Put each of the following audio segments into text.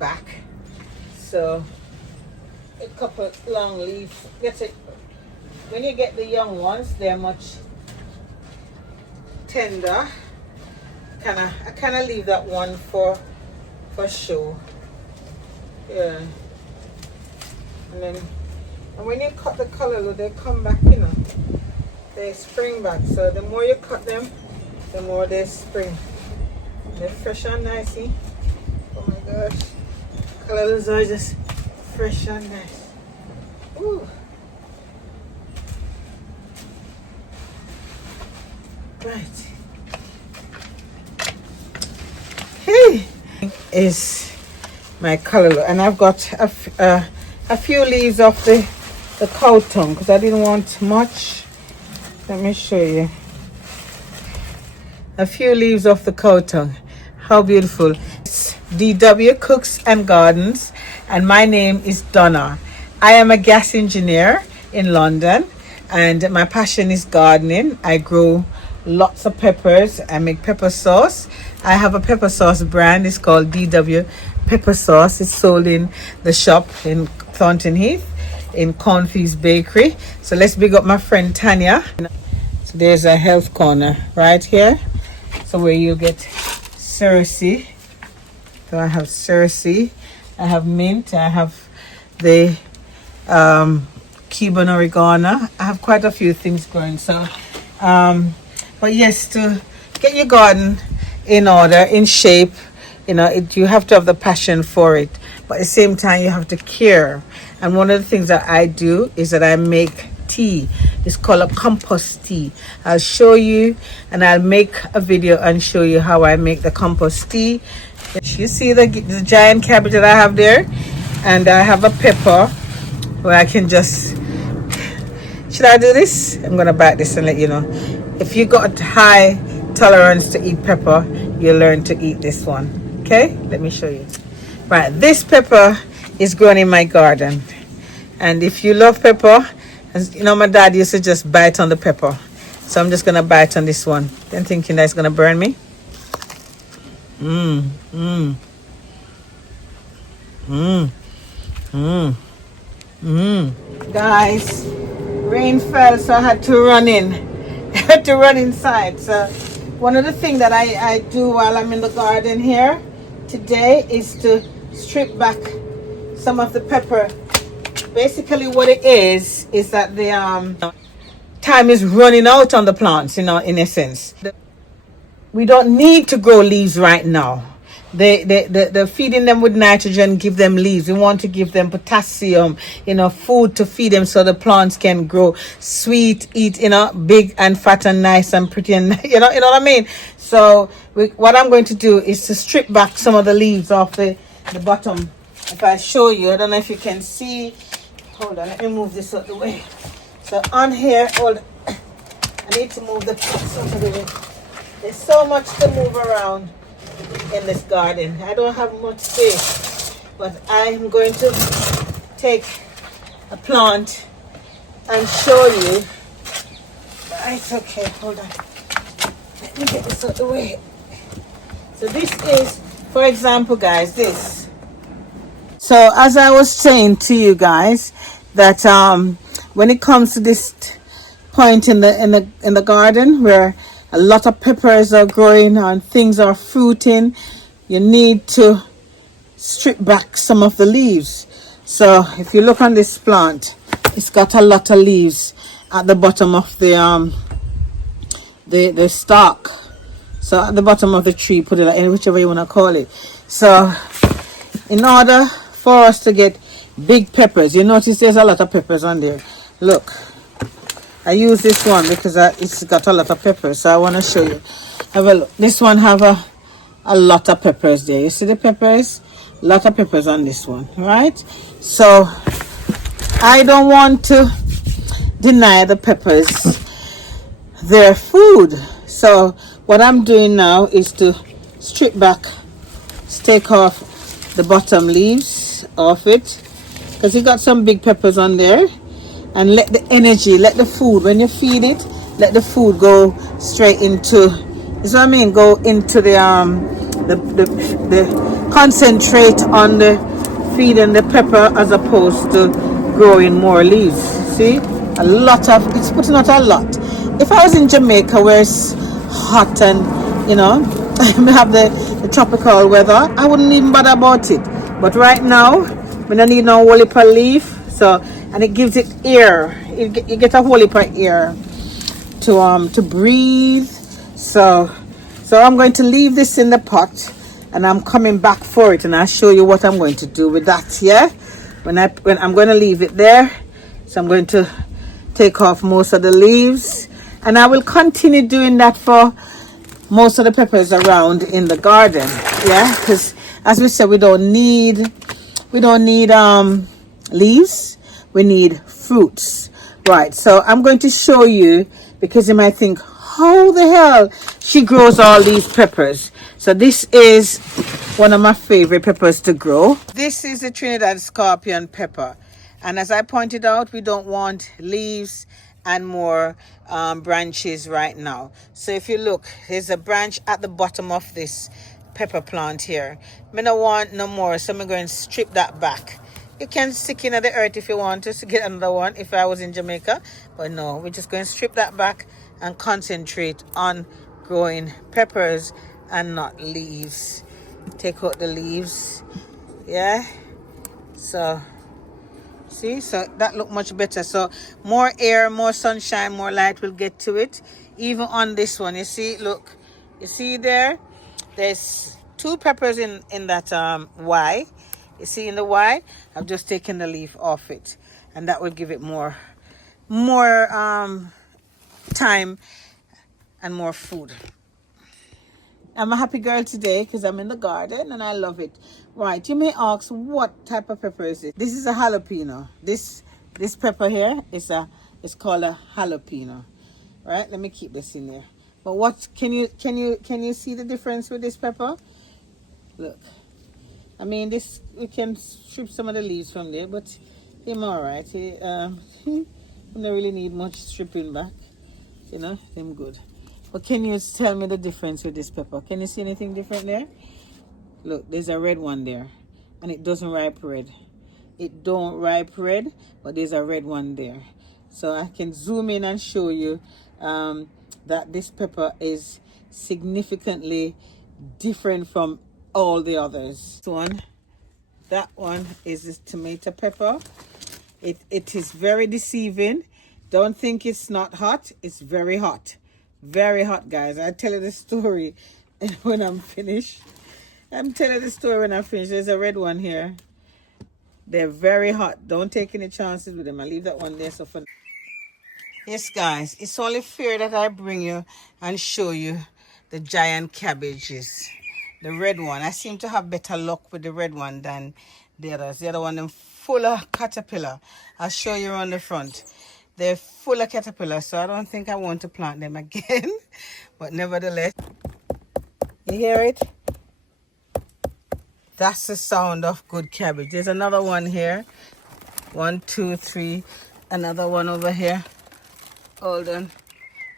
back. So a couple long leaves. Get it. When you get the young ones, they're much tender. I kinda leave that one for show. Yeah. And when you cut the callaloo, they come back, you know. They spring back. So the more you cut them, the more they spring. They're fresh and nice, see? Oh my gosh. Callaloos are just fresh and nice. Ooh. Right. Hey. Is my callaloo, and I've got a few leaves of the cow tongue because I didn't want much. Let me show you. A few leaves of the cow tongue. How beautiful. It's DW Cooks and Gardens, and my name is Donna. I am a gas engineer in London, and my passion is gardening. I grow lots of peppers. I make pepper sauce. I have a pepper sauce brand. It's called DW Pepper Sauce. It's sold in the shop in Thornton Heath in Comfrey's bakery. So let's big up my friend Tanya. So there's a health corner right here. So where you get cerasee. So I have cerasee. I have mint. I have the Cuban oregano. I have quite a few things growing. So but yes, to get your garden in order, in shape, you know, you have to have the passion for it, but at the same time you have to care. And one of the things that I do is that I make tea. It's called a compost tea. I'll show you, and I'll make a video and show you how I make the compost tea. You see the giant cabbage that I have there, and I have a pepper where I can just, should I do this? I'm gonna bite this and let you know. If you got high tolerance to eat pepper, you learn to eat this one. Okay, let me show you. Right, this pepper is grown in my garden, and if you love pepper, as you know, my dad used to just bite on the pepper, so I'm just gonna bite on this one. Then thinking that it's gonna burn me. Guys, rain fell, so I had to run in. I had to run inside. So one of the things that I do while I'm in the garden here today is to strip back some of the pepper. Basically what it is that the time is running out on the plants, you know, in essence. We don't need to grow leaves right now. They're feeding them with nitrogen, give them leaves. We want to give them potassium, you know, food to feed them so the plants can grow sweet, eat, you know, big and fat and nice and pretty, and you know what I mean. So what I'm going to do is to strip back some of the leaves off the bottom. If I show you, I don't know if you can see. Hold on, let me move this out of the way. So on here, I need to move the pots out of the way. There's so much to move around in this garden. I don't have much space, but I'm going to take a plant and show you. It's okay, hold on. Let me get this out of the way. So this is, for example, guys, this. So as I was saying to you guys, that when it comes to this point in the garden where a lot of peppers are growing and things are fruiting, you need to strip back some of the leaves. So if you look on this plant, it's got a lot of leaves at the bottom of the stalk. So at the bottom of the tree, put it in whichever you want to call it. So in order for us to get big peppers, you notice there's a lot of peppers on there. Look, I use this one because it's got a lot of peppers, so I want to show you. Have a look. This one have a lot of peppers there. You see the peppers? A lot of peppers on this one, right? So I don't want to deny the peppers their food. So what I'm doing now is to strip back, take off the bottom leaves off it, because you got some big peppers on there. And let the energy, let the food, when you feed it, let the food go straight into, you know what I mean, go into the concentrate on the feeding the pepper as opposed to growing more leaves. See, a lot of it's putting out a lot. If I was in Jamaica where it's hot and we have the tropical weather, I wouldn't even bother about it. But right now we don't need no whole heap of leaf, so and it gives it air. You get a whole heap of air to breathe. So I'm going to leave this in the pot and I'm coming back for it and I'll show you what I'm going to do with that. Yeah, when I'm going to leave it there. So I'm going to take off most of the leaves and I will continue doing that for most of the peppers around in the garden. Yeah, because as we said, we don't need leaves, we need fruits. Right, so I'm going to show you because you might think, how the hell she grows all these peppers? So this is one of my favorite peppers to grow. This is the Trinidad scorpion pepper, and as I pointed out, we don't want leaves and more branches right now. So if you look, there's a branch at the bottom of this pepper plant here. I don't want no more, so I'm going to strip that back. You can stick in the earth if you want to get another one if I was in Jamaica, but no, we're just going to strip that back and concentrate on growing peppers and not leaves. Take out the leaves. Yeah, so see, so that look much better. So more air, more sunshine, more light will get to it. Even on this one, you see, look, you see there's two peppers in that Y. You see in the Y, I've just taken the leaf off it, and that will give it more time and more food. I'm a happy girl today because I'm in the garden and I love it. Right, you may ask, what type of pepper is it? This is a jalapeno. This pepper here is called a jalapeno. Right, let me keep this in there. But what can you see the difference with this pepper? Look, I mean, this, we can strip some of the leaves from there, but him all right. He don't really need much stripping back. Him good. But can you tell me the difference with this pepper? Can you see anything different there? Look, there's a red one there, and it doesn't ripe red. It don't ripe red, but there's a red one there. So I can zoom in and show you that this pepper is significantly different from all the others. That one is this tomato pepper. It is very deceiving. Don't think it's not hot. It's very hot. Very hot, guys. I'll tell you the story when I'm finished. I'm telling the story when I'm finished. There's a red one here. They're very hot. Don't take any chances with them. I'll leave that one there. So for yes, guys, it's only fair that I bring you and show you the giant cabbages. The red one. I seem to have better luck with the red one than the others. The other one, them full of caterpillar. I'll show you on the front. They're full of caterpillar, so I don't think I want to plant them again. But nevertheless, you hear it? That's the sound of good cabbage. There's another one here. 1, 2, 3. Another one over here. Hold on.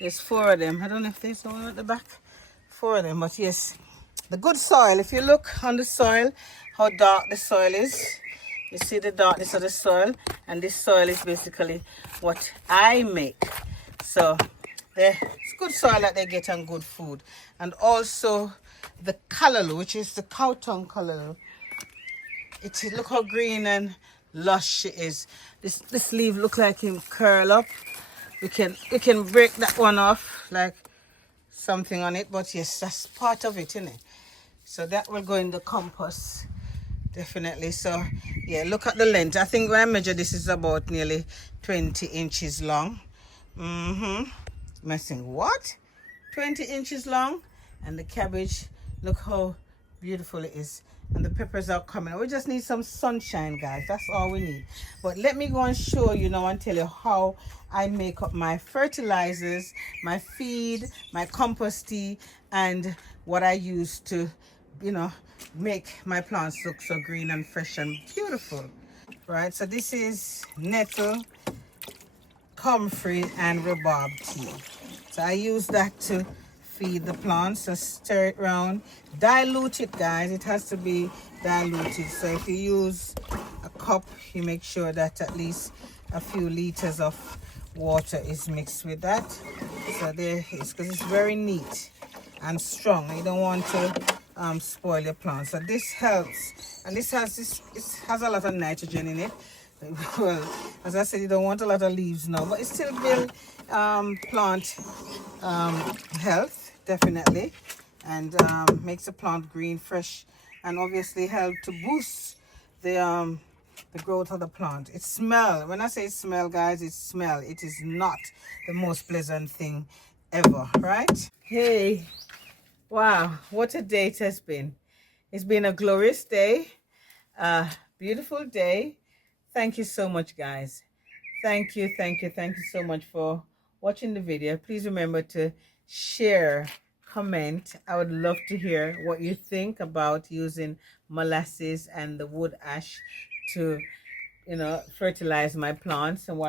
There's 4 of them. I don't know if there's one at the back. 4 of them, but yes. The good soil. If you look on the soil, how dark the soil is. You see the darkness of the soil, and this soil is basically what I make. So it's good soil that they get and good food. And also the callaloo, which is the cow tongue callaloo. Look how green and lush it is. This leaf look like him curl up. We can break that one off like something on it, but yes, that's part of it, isn't it? So that will go in the compost. Definitely. So yeah, look at the length. I think when I measure this is about nearly 20 inches long. I'm saying, what? 20 inches long? And the cabbage, look how beautiful it is. And the peppers are coming. We just need some sunshine, guys. That's all we need. But let me go and show you now and tell you how I make up my fertilizers, my feed, my compost tea, and what I use to, make my plants look so green and fresh and beautiful. Right, so this is Nettle, Comfrey, and Rhubarb tea. So I use that to feed the plants. So stir it around, dilute it, guys. It has to be diluted. So if you use a cup, you make sure that at least a few liters of water is mixed with that. So there it is, because it's very neat and strong. You don't want to spoil your plants. So this helps, and this it has a lot of nitrogen in it. Well, as I said, you don't want a lot of leaves now, but it still builds plant health, definitely, and makes the plant green, fresh, and obviously help to boost the growth of the plant. It smell, when I say smell, guys, it smell. It is not the most pleasant thing ever, right? Hey, wow, what a day it has been. It's been a glorious day, a beautiful day. Thank you so much, guys. Thank you so much for watching the video. Please remember to share, comment. I would love to hear what you think about using molasses and the wood ash to, fertilize my plants, and what